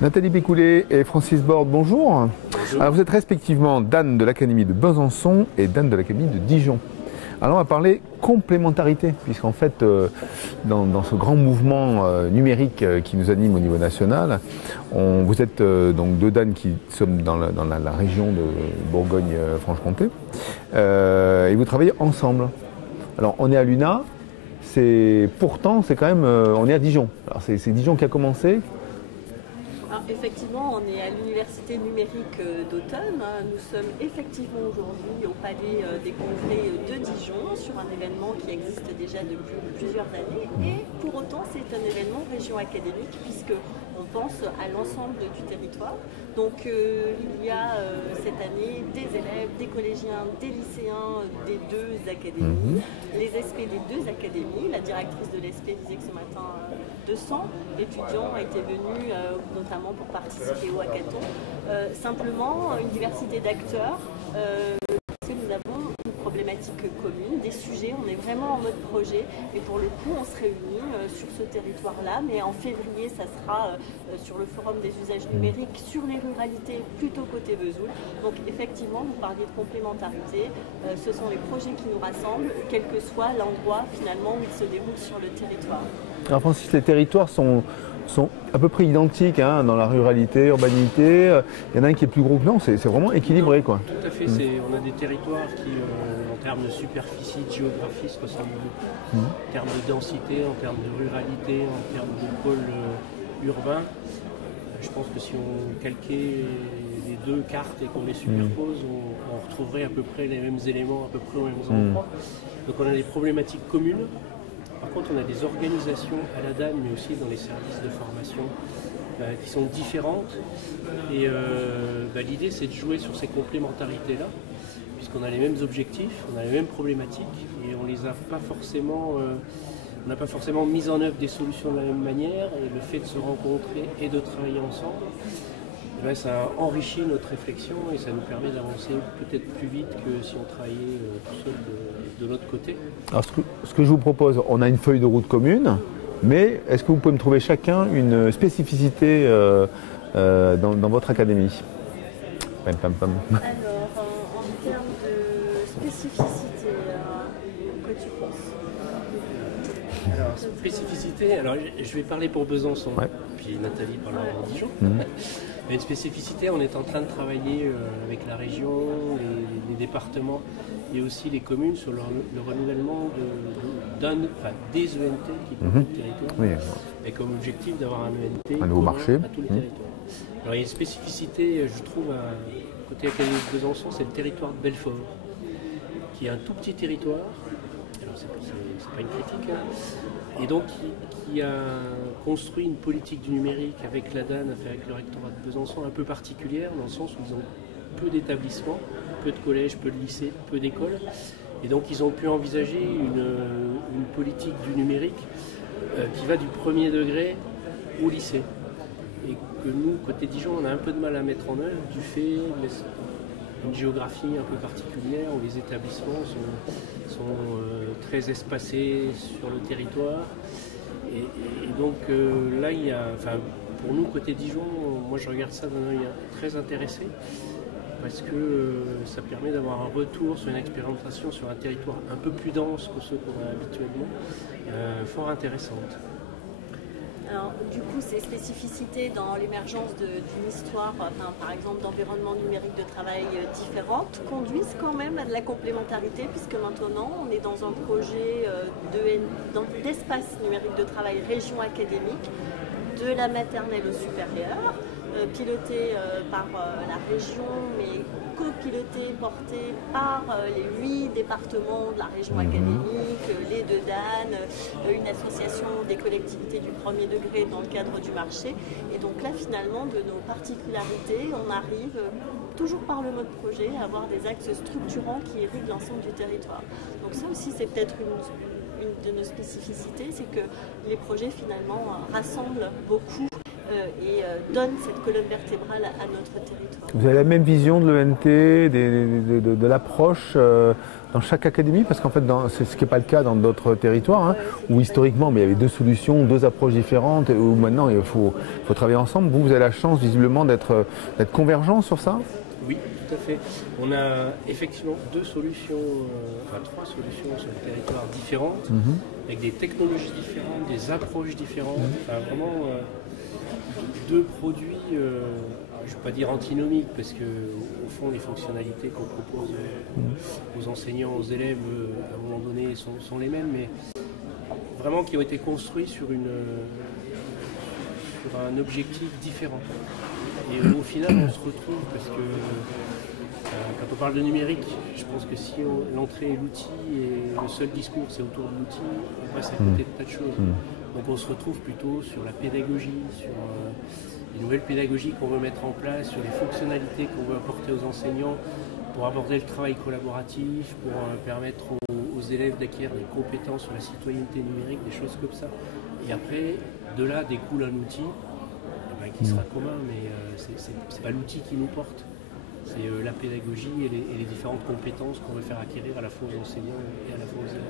Nathalie Pécoulet et Francis Borde, bonjour. Bonjour. Alors vous êtes respectivement Dan de l'Académie de Besançon et Dan de l'Académie de Dijon. Alors on va parler complémentarité, puisqu'en fait, dans ce grand mouvement numérique qui nous anime au niveau national, vous êtes donc deux Dan qui sommes dans la région de Bourgogne-Franche-Comté, et vous travaillez ensemble. Alors on est à l'UNA, pourtant c'est quand même, on est à Dijon. Alors c'est Dijon qui a commencé. Alors, effectivement, on est à l'Université numérique d'Automne. Nous sommes effectivement aujourd'hui au Palais des Congrès de Dijon sur un événement qui existe déjà depuis plusieurs années. Et pour autant, c'est un événement région académique puisque on pense à l'ensemble du territoire. Donc il y a cette année des élèves, des collégiens, des lycéens des deux académies, les SP des deux académies. La directrice de l'ESP disait que ce matin 200 étudiants étaient venus notamment pour participer au hackathon. Simplement, une diversité d'acteurs. Nous avons une problématique commune, des sujets, on est vraiment en mode projet et pour le coup on se réunit sur ce territoire-là, mais en février ça sera sur le forum des usages numériques sur les ruralités plutôt côté Vesoul. Donc effectivement vous parliez de complémentarité, ce sont les projets qui nous rassemblent, quel que soit l'endroit finalement où ils se déroulent sur le territoire. Alors Francis, les territoires sont à peu près identiques hein, dans la ruralité, urbanité. Il y en a un qui est plus gros que l'autre, c'est vraiment équilibré. Quoi. Tout à fait, on a des territoires qui, en termes de superficie, de géographie, se ressemblent beaucoup. En termes de densité, en termes de ruralité, en termes de pôle urbain. Je pense que si on calquait les deux cartes et qu'on les superpose, on retrouverait à peu près les mêmes éléments, à peu près aux mêmes endroits. Donc on a des problématiques communes. Par contre, on a des organisations à la DAN, mais aussi dans les services de formation qui sont différentes. Et l'idée, c'est de jouer sur ces complémentarités-là, puisqu'on a les mêmes objectifs, on a les mêmes problématiques, et on les a pas forcément, on n'a pas forcément mis en œuvre des solutions de la même manière. Et le fait de se rencontrer et de travailler ensemble, ça enrichit notre réflexion et ça nous permet d'avancer peut-être plus vite que si on travaillait tout seul de l'autre côté. Alors ce que je vous propose, on a une feuille de route commune, mais est-ce que vous pouvez me trouver chacun une spécificité dans votre académie? Alors, en termes de spécificité, que tu penses? Alors, spécificité, je vais parler pour Besançon, puis Nathalie parlera pour Dijon. Mais une spécificité, on est en train de travailler avec la région, les départements et aussi les communes sur le renouvellement des ENT qui portent le territoire, et comme objectif d'avoir un ENT un nouveau marché à tous les territoires. Alors il y a une spécificité, je trouve, côté Académie de Besançon, c'est le territoire de Belfort, qui est un tout petit territoire. Alors c'est pas une critique, et donc qui a construit une politique du numérique avec la DAN, avec le rectorat de Besançon un peu particulière, dans le sens où ils ont peu d'établissements, peu de collèges, peu de lycées, peu d'écoles, et donc ils ont pu envisager une politique du numérique qui va du premier degré au lycée, et que nous, côté Dijon, on a un peu de mal à mettre en œuvre du fait d'une géographie un peu particulière où les établissements sont très espacés sur le territoire. Et donc là, pour nous, côté Dijon, moi je regarde ça d'un œil très intéressé parce que ça permet d'avoir un retour sur une expérimentation sur un territoire un peu plus dense que ceux qu'on a habituellement, fort intéressante. Alors, du coup, ces spécificités dans l'émergence d'une histoire, par exemple d'environnement numérique de travail différentes, conduisent quand même à de la complémentarité, puisque maintenant on est dans un projet d'espace numérique de travail région académique, de la maternelle au supérieur, piloté par la région, mais copiloté, porté par les 8 départements de la région académique, les deux DAN, une association des collectivités du premier degré dans le cadre du marché. Et donc là, finalement, de nos particularités, on arrive, toujours par le mode projet, à avoir des axes structurants qui irriguent l'ensemble du territoire. Donc ça aussi, c'est peut-être une de nos spécificités, c'est que les projets, finalement, rassemblent beaucoup donne cette colonne vertébrale à notre territoire. Vous avez la même vision de l'ENT, de l'approche dans chaque académie? Parce qu'en fait, c'est ce qui n'est pas le cas dans d'autres territoires, hein, où historiquement il y avait deux solutions, deux approches différentes, où maintenant il faut travailler ensemble. Vous avez la chance visiblement d'être convergents sur ça? Oui, tout à fait. On a effectivement trois solutions sur le territoire différentes, avec des technologies différentes, des approches différentes, enfin, vraiment deux produits, je ne vais pas dire antinomiques, parce que au fond les fonctionnalités qu'on propose aux enseignants, aux élèves, à un moment donné sont les mêmes, mais vraiment qui ont été construits sur un objectif différent. Et au final, on se retrouve parce que quand on parle de numérique, je pense que si l'entrée est l'outil et le seul discours c'est autour de l'outil, on passe à côté de tas de choses. Donc on se retrouve plutôt sur la pédagogie, sur les nouvelles pédagogies qu'on veut mettre en place, sur les fonctionnalités qu'on veut apporter aux enseignants pour aborder le travail collaboratif, pour permettre aux élèves d'acquérir des compétences sur la citoyenneté numérique, des choses comme ça. Et après, de là découle un outil qui sera commun, mais c'est pas l'outil qui nous porte. C'est la pédagogie et les différentes compétences qu'on veut faire acquérir à la fois aux enseignants et à la fois aux élèves.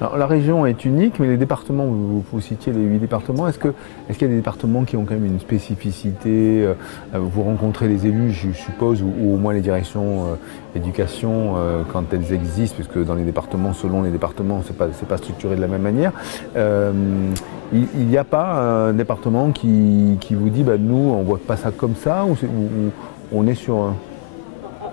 Alors, la région est unique, mais les départements, vous citiez les 8 départements, est-ce qu'il y a des départements qui ont quand même une spécificité? Vous rencontrez les élus, je suppose, ou au moins les directions éducation quand elles existent, puisque dans les départements, selon les départements, c'est pas structuré de la même manière. Il n'y a pas un département qui vous dit nous, on ne voit pas ça comme ça, ou on est sur...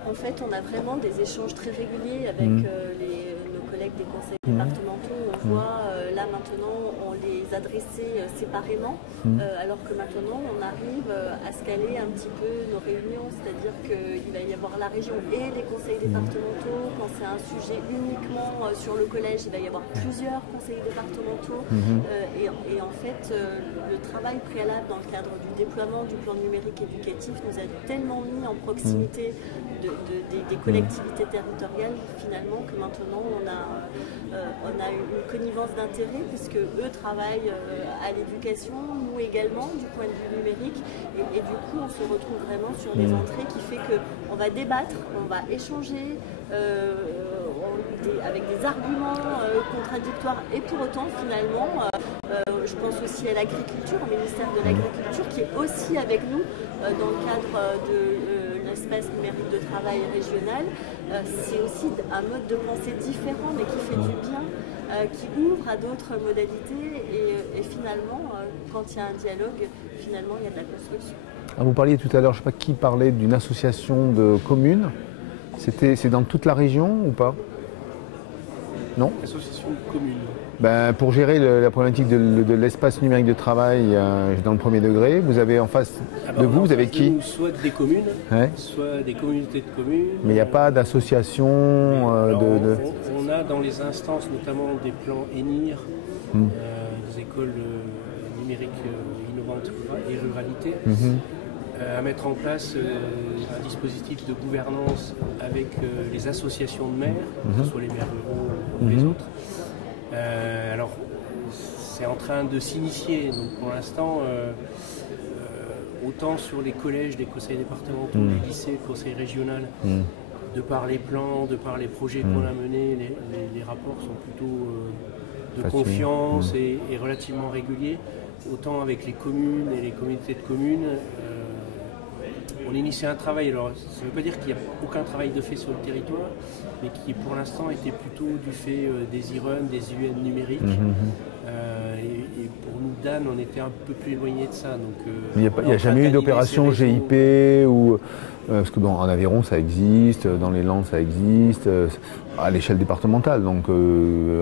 En fait, on a vraiment des échanges très réguliers avec nos collègues des conseils départementaux. On voit là maintenant, on les adressait séparément, alors que maintenant on arrive à scaler un petit peu nos réunions, c'est-à-dire qu'il va y avoir la région et les conseils départementaux. Quand c'est un sujet uniquement sur le collège, il va y avoir plusieurs conseils départementaux. Et en fait, le travail préalable dans le cadre du déploiement du plan numérique éducatif nous a tellement mis en proximité des collectivités territoriales finalement que maintenant on a une connivence d'intérêt puisque eux travaillent à l'éducation, nous également du point de vue numérique et du coup on se retrouve vraiment sur des entrées qui fait qu'on va débattre, on va échanger avec des arguments contradictoires et pour autant finalement je pense aussi à l'agriculture, au ministère de l'Agriculture qui est aussi avec nous dans le cadre de l'espace numérique de travail régional. C'est aussi un mode de pensée différent mais qui fait du bien, qui ouvre à d'autres modalités et finalement, quand il y a un dialogue, finalement il y a de la construction. Vous parliez tout à l'heure, je ne sais pas qui parlait d'une association de communes. C'est dans toute la région ou pas? Non? Association de communes. Pour gérer la problématique de l'espace numérique de travail dans le premier degré, vous avez en face de vous avez qui? Soit des communes, soit des communautés de communes. Mais il n'y a pas d'association On a dans les instances notamment des plans ENIR, des écoles numériques innovantes et ruralité, à mettre en place un dispositif de gouvernance avec les associations de maires, que ce soit les maires ruraux ou les autres. Alors, c'est en train de s'initier, donc pour l'instant, autant sur les collèges, les conseils départementaux, les lycées, le conseil régional, de par les plans, de par les projets qu'on a menés, les rapports sont plutôt de confiance et relativement réguliers, autant avec les communes et les communautés de communes. On initie un travail, alors ça ne veut pas dire qu'il n'y a aucun travail de fait sur le territoire, mais qui pour l'instant était plutôt du fait des e-run, des UN numériques. Et pour nous, Dan, on était un peu plus éloigné de ça. Donc, il n'y a jamais eu d'opération GIP ou... parce que en Aveyron ça existe, dans les Landes ça existe, à l'échelle départementale. Donc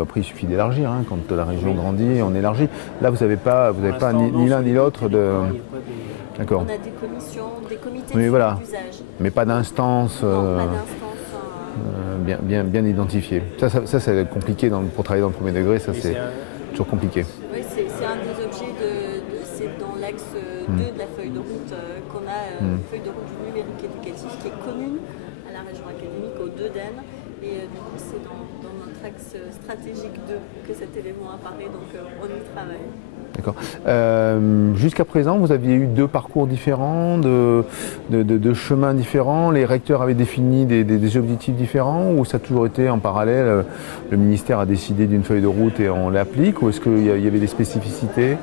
après il suffit d'élargir, quand la région grandit, on élargit. Là vous n'avez pas, ni l'un ni l'autre de... D'accord. On a des commissions, des comités d'usage. Mais pas d'instance bien identifiée. Ça c'est compliqué pour travailler dans le premier degré, ça c'est toujours compliqué. Oui, c'est un des objets c'est dans l'axe 2 de la feuille de route qu'on a, feuille de route du numérique éducatif qui est commune à la région académique, aux 2 DEN. Et du coup c'est dans notre axe stratégique 2 que cet élément apparaît, donc on y travaille. D'accord. Jusqu'à présent, vous aviez eu 2 parcours différents, de chemins différents. Les recteurs avaient défini des objectifs différents, ou ça a toujours été en parallèle, le ministère a décidé d'une feuille de route et on l'applique, ou est-ce qu'il y avait des spécificités?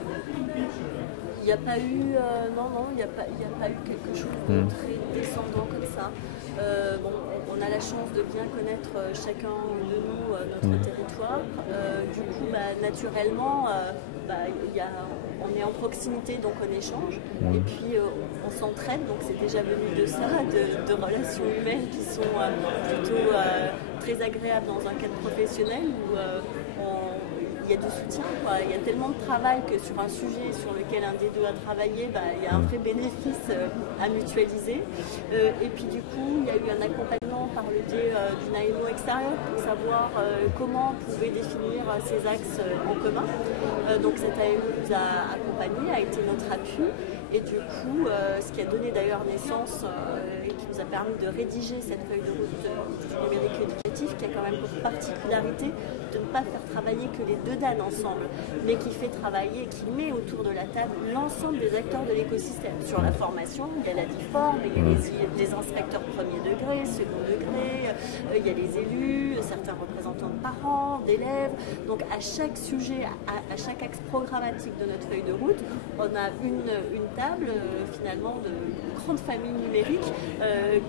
Il n'y a pas eu, non, il n'y a pas eu quelque chose de très descendant comme ça. Bon, on a la chance de bien connaître chacun de nous notre territoire. Du coup, naturellement, on est en proximité, donc on échange. Et puis, on s'entraide, donc c'est déjà venu de ça, de relations humaines qui sont plutôt très agréables dans un cadre professionnel où il y a du soutien, quoi. Il y a tellement de travail que sur un sujet sur lequel un des deux a travaillé, il y a un vrai bénéfice à mutualiser. Et puis du coup, il y a eu un accompagnement par le biais d'une AMO extérieure pour savoir comment on pouvait définir ces axes en commun. Donc cette AMO nous a accompagnés, a été notre appui. Et du coup, ce qui a donné d'ailleurs naissance et qui nous a permis de rédiger cette feuille de route du numérique éducatif, qui a quand même pour particularité de ne pas faire travailler que les 2 DAN ensemble, mais qui fait travailler, qui met autour de la table l'ensemble des acteurs de l'écosystème. Sur la formation, il y a la DIFOR, mais il y a les inspecteurs premier degré, second degré, il y a les élus, certains représentants de parents, d'élèves. Donc à chaque sujet, à chaque axe programmatique de notre feuille de route, on a une table finalement de grande famille numérique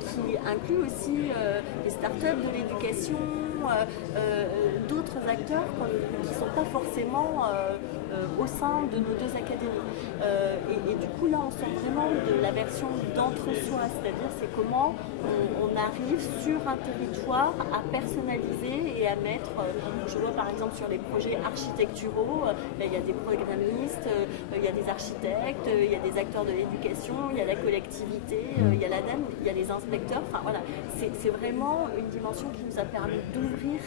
qui inclut aussi les startups de l'éducation, d'autres acteurs qui ne sont pas forcément au sein de nos 2 académies. Et du coup là on sort vraiment de la version d'entre-soi, c'est-à-dire c'est comment on arrive sur un territoire à personnaliser et à mettre, je vois par exemple sur les projets architecturaux, il y a des programmistes, il y a des architectes, il y a des acteurs de l'éducation, il y a la collectivité, il y a la DAN, il y a les inspecteurs, enfin voilà, c'est vraiment une dimension qui nous a permis d'ouvrir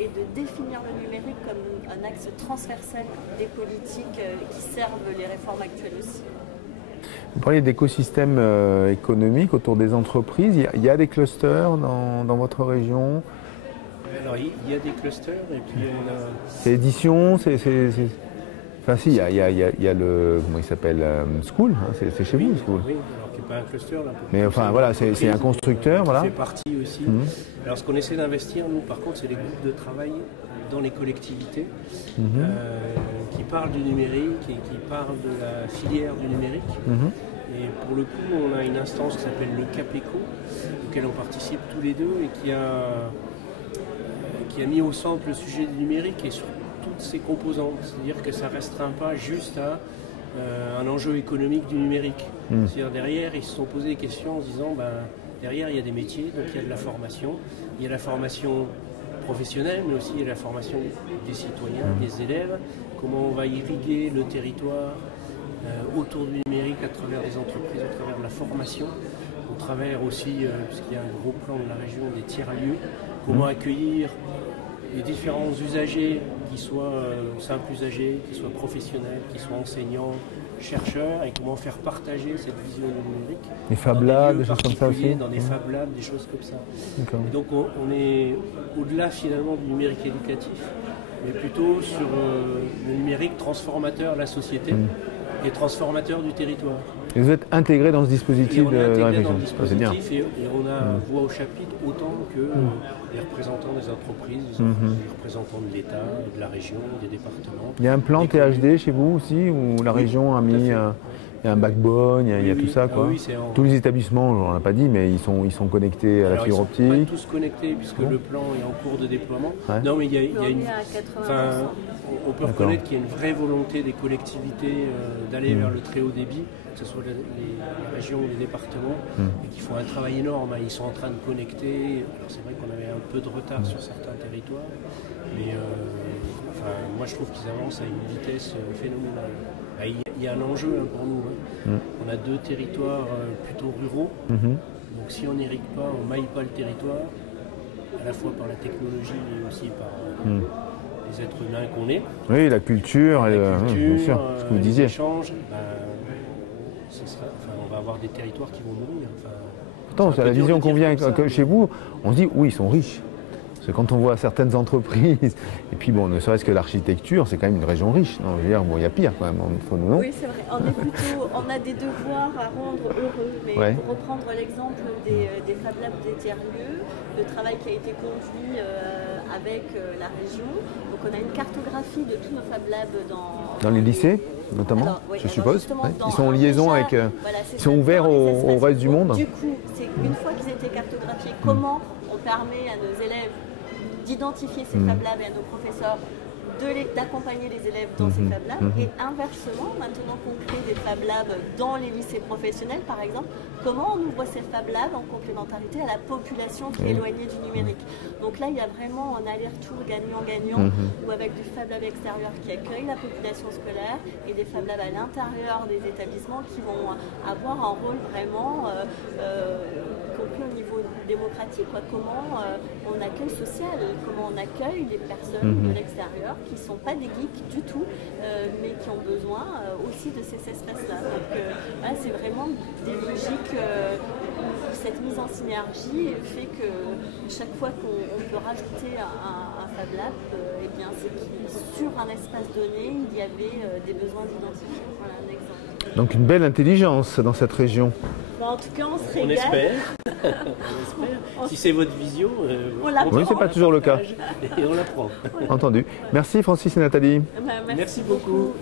et de définir le numérique comme un axe transversal des politiques qui servent les réformes actuelles aussi. Vous parliez d'écosystème économique autour des entreprises. Il y a des clusters dans votre région? Alors il y a des clusters et puis on a... C'est édition, Enfin si, il y a le... Comment il s'appelle School, hein, c'est chez vous, School. Oui, alors qui n'est pas un cluster là. Mais enfin voilà, c'est un constructeur, voilà. C'est parti aussi. Alors ce qu'on essaie d'investir, nous par contre, c'est les groupes de travail dans les collectivités qui parlent du numérique et qui parlent de la filière du numérique. Et pour le coup, on a une instance qui s'appelle le CAPECO, auquel on participe tous les deux et qui a mis au centre le sujet du numérique et sur toutes ses composantes. C'est-à-dire que ça ne restreint pas juste à un enjeu économique du numérique. C'est-à-dire derrière, ils se sont posés des questions en se disant, derrière il y a des métiers, donc il y a de la formation. Il y a la formation professionnelle, mais aussi il y a la formation des citoyens, des élèves. Comment on va irriguer le territoire autour du numérique à travers des entreprises, à travers de la formation, au travers aussi, puisqu'il y a un gros plan de la région, des tiers-lieux. Comment accueillir les différents usagers, qui soient simples usagers, qui soient professionnels, qui soient enseignants, chercheurs, et comment faire partager cette vision du numérique. Des Fab Labs, des choses comme ça aussi. Dans des Fab Labs, des choses comme ça. Et donc on est au-delà finalement du numérique éducatif, mais plutôt sur le numérique transformateur de la société et transformateur du territoire. Et vous êtes intégré dans ce dispositif de la révision. C'est bien. Et on a voix au chapitre autant que les représentants des entreprises, les représentants de l'État, de la région, des départements. Il y a un plan THD chez vous aussi, où la région a mis un backbone, il y a tout ça, quoi. Tous les établissements, on ne l'a pas dit, mais ils sont connectés à la fibre optique. Ils sont pas tous connectés puisque le plan est en cours de déploiement. Non, mais il y a une... on peut reconnaître qu'il y a une vraie volonté des collectivités d'aller vers le très haut débit, que ce soit les régions ou les départements, et qui font un travail énorme. Ils sont en train de connecter. Alors c'est vrai qu'on avait un peu de retard sur certains territoires, mais moi je trouve qu'ils avancent à une vitesse phénoménale. Il y a un enjeu pour nous. On a 2 territoires plutôt ruraux, donc si on n'irrigue pas, on ne maille pas le territoire, à la fois par la technologie, mais aussi par les êtres humains qu'on est. Oui, la culture, bien sûr, ce que vous disiez. L'échange, on va avoir des territoires qui vont mourir. Pourtant, c'est la vision qu'on vient chez vous, on se dit, oui, ils sont riches. Parce que quand on voit certaines entreprises, et puis bon, ne serait-ce que l'architecture, c'est quand même une région riche. Non, je veux dire, bon, il y a pire quand même, entre nous, non? Oui, c'est vrai. On a des devoirs à rendre heureux. Mais Ouais. pour reprendre l'exemple des Fab Labs des tiers-lieux, le travail qui a été conduit avec la région, donc on a une cartographie de tous nos Fab Labs Dans les lycées, notamment, Alors, oui, je alors suppose. justement, Ouais. dans- Ils sont en liaison déjà, avec. voilà, c'est Ils sont ça, ouverts dans les au espaces reste du locaux. monde. Du coup, c'est une fois qu'ils étaient cartographiés, comment on permet à nos élèves d'identifier ces Fab Labs et à nos professeurs d'accompagner les élèves dans ces Fab Labs. Et inversement, maintenant qu'on crée des Fab Labs dans les lycées professionnels, par exemple, comment on ouvre ces Fab Labs en complémentarité à la population qui est éloignée du numérique. Donc là, il y a vraiment un aller-retour gagnant-gagnant, ou avec du Fab Lab extérieur qui accueille la population scolaire et des Fab Labs à l'intérieur des établissements qui vont avoir un rôle vraiment compris au niveau démocratique, quoi. Comment on accueille social, comment on accueille les personnes de l'extérieur qui ne sont pas des geeks du tout, mais qui ont besoin aussi de ces espaces-là. Donc là, c'est vraiment des logiques où cette mise en synergie fait que chaque fois qu'on peut rajouter un Fab Lab, eh bien, c'est que sur un espace donné, il y avait des besoins identifiés. Voilà un exemple. Donc une belle intelligence dans cette région. Bon, en tout cas, on se On régale. espère. On espère. Si c'est votre vision, On l'apprend. Oui, c'est pas toujours le cas. Et on l'apprend. Entendu. Merci Francis et Nathalie. Merci Merci beaucoup.